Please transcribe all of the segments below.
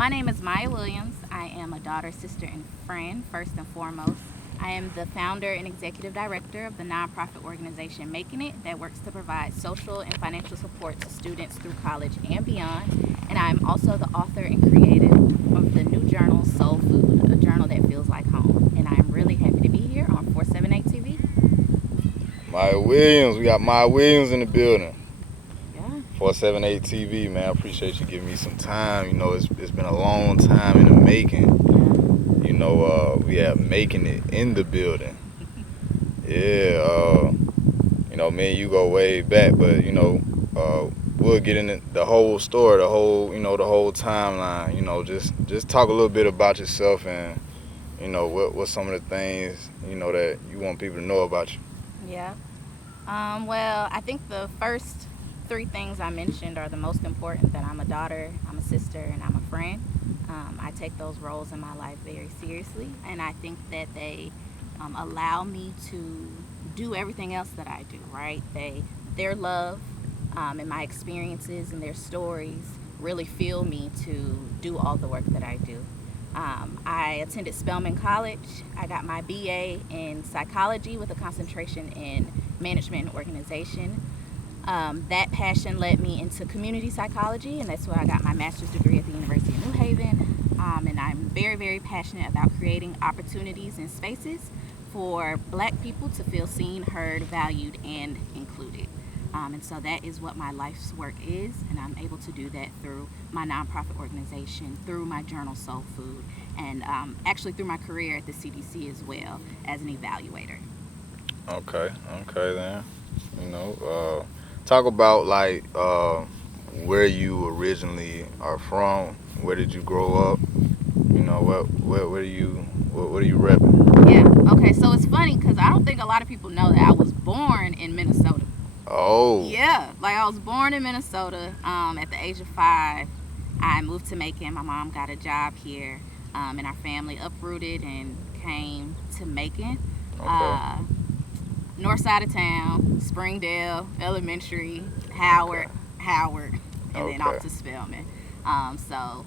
My name is Mayah Williams. I am a daughter, sister, and friend, first and foremost. I am the founder and executive director of the nonprofit organization Making It that works to provide social and financial support to students through college and beyond. And I'm also the author and creator of the new journal Soul Food, a journal that feels like home. And I'm really happy to be here on 478 TV. Mayah Williams, we got Mayah Williams in the building. Yeah. 478 TV, man. I appreciate you giving me some time. You know, it's been a long time in the making. You know, we have Making It in the building. Yeah, you know, me and you go way back, but you know, we'll get into the whole story, the whole timeline. You know, just talk a little bit about yourself and you know what some of the things you know that you want people to know about you. Yeah. Well, I think the first three things I mentioned are the most important, that I'm a daughter, I'm a sister, and I'm a friend. I take those roles in my life very seriously, and I think that they allow me to do everything else that I do, right? Their love and my experiences and their stories really fuel me to do all the work that I do. I attended Spelman College. I got my BA in psychology with a concentration in management and organization. That passion led me into community psychology, and that's where I got my master's degree at the University of New Haven. And I'm very, very passionate about creating opportunities and spaces for Black people to feel seen, heard, valued, and included. And so that is what my life's work is, and I'm able to do that through my nonprofit organization, through my journal Soul Food, and actually through my career at the CDC as well as an evaluator. Okay then. You know, talk about like where you originally are from. Where did you grow up? You know, where do you repping? Yeah, okay, so it's funny because I don't think a lot of people know that I was born in Minnesota. Oh. Yeah, like I was born in Minnesota. At the age of 5, I moved to Macon. My mom got a job here, and our family uprooted and came to Macon. Okay. North side of town, Springdale Elementary, Howard, and then off to Spelman. So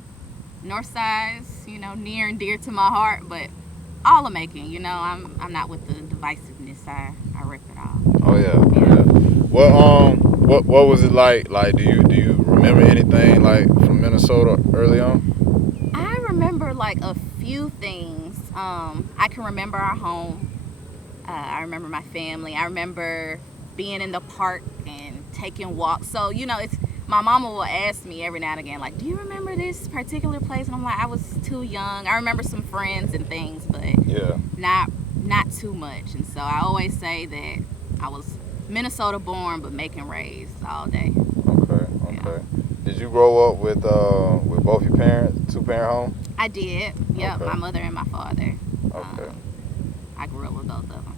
North side's, you know, near and dear to my heart, but all of Macon, you know, I'm not with the divisiveness. I rip it all. Oh yeah. What was it like? Like, do you remember anything like from Minnesota early on? I remember like a few things. I can remember our home. I remember my family. I remember being in the park and taking walks. So, you know, it's my mama will ask me every now and again, like, do you remember this particular place? And I'm like, I was too young. I remember some friends and things, but Yeah. not too much. And so I always say that I was Minnesota born, but Macon raised all day. Okay. Yeah. Did you grow up with both your parents, 2-parent home? I did. Yep, Okay. my mother and my father. Okay. I grew up with both of them.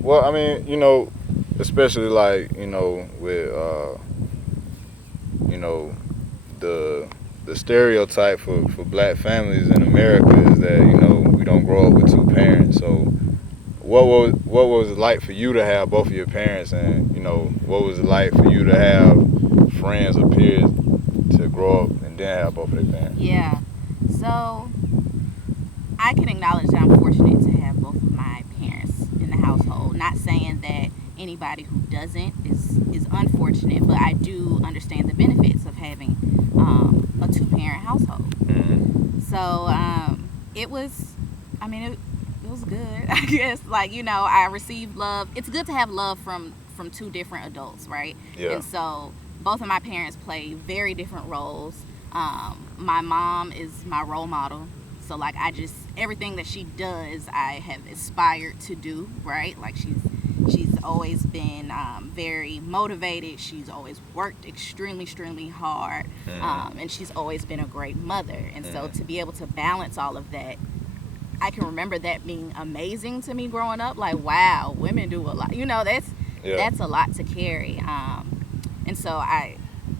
Well, I mean, you know, especially like, you know, with you know, the stereotype for Black families in America is that, you know, we don't grow up with 2 parents. So what was it like for you to have both of your parents, and you know, what was it like for you to have friends or peers to grow up and then have both of their parents? Yeah. So I can acknowledge that I'm fortunate to have both of my parents in the household. Not saying that anybody who doesn't is unfortunate, but I do understand the benefits of having a 2-parent household. Mm-hmm. So it was, I mean, it was good, I guess. Like, you know, I received love. It's good to have love from 2 different adults, right? Yeah. And so both of my parents play very different roles. My mom is my role model. So, like, everything that she does, I have aspired to do, right? Like, she's always been very motivated. She's always worked extremely hard. Mm-hmm. And she's always been a great mother. And so to be able to balance all of that, I can remember that being amazing to me growing up. Like, wow, women do a lot. You know, that's a lot to carry. And so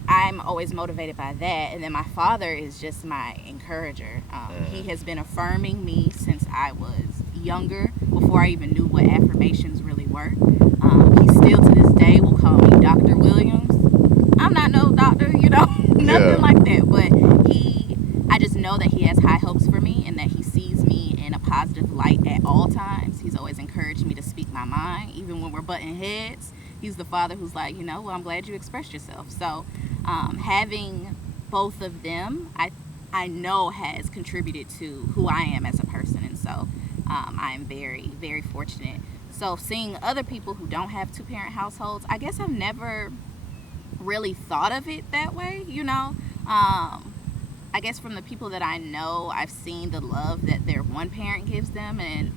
I'm always motivated by that. And then my father is just my encourager. He has been affirming me since I was younger, before I even knew what affirmations really were. He still to this day will call me Dr. Williams. I'm not no doctor, you know, nothing like that. But I just know that he has high hopes for me and that he sees me in a positive light at all times. He's always encouraged me to speak my mind, even when we're butting heads. He's the father who's like, well, I'm glad you expressed yourself. So having both of them, I know has contributed to who I am as a person. And so I am very, very fortunate. So seeing other people who don't have two-parent households, I guess I've never really thought of it that way, I guess from the people that I know, I've seen the love that their one parent gives them. And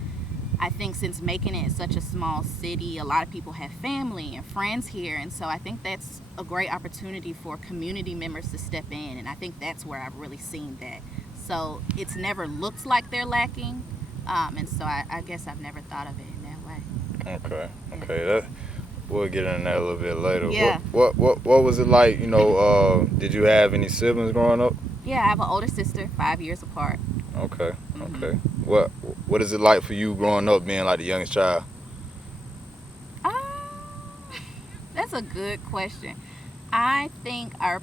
I think since making it such a small city, a lot of people have family and friends here. And so I think that's a great opportunity for community members to step in. And I think that's where I've really seen that. So it's never looked like they're lacking. And so I guess I've never thought of it in that way. Okay. We'll get into that a little bit later. Yeah. What was it like? Did you have any siblings growing up? Yeah, I have an older sister, 5 years apart. Okay. What is it like for you growing up being like the youngest child? That's a good question. I think our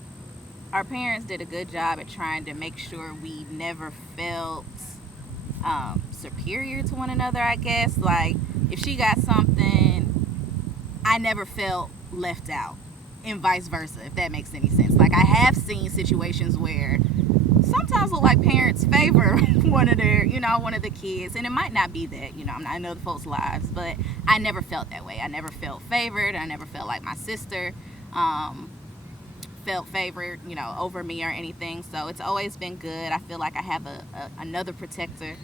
parents did a good job at trying to make sure we never felt superior to one another, I guess. Like, if she got something, I never felt left out, and vice versa, if that makes any sense. Like, I have seen situations where sometimes look like parents favor one of the kids, and it might not be that, I know the folks' lives, but I never felt that way. I never felt favored. I never felt like my sister felt favored, over me or anything. So it's always been good. I feel like I have another protector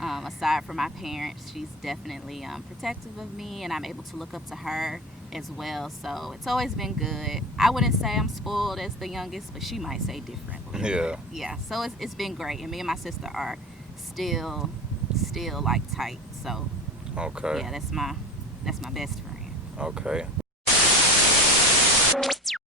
aside from my parents. She's definitely protective of me, and I'm able to look up to her as well. So it's always been good. I wouldn't say I'm spoiled as the youngest, but she might say differently. Yeah. So it's been great, and me and my sister are still like tight. So okay. Yeah, that's my best friend. Okay.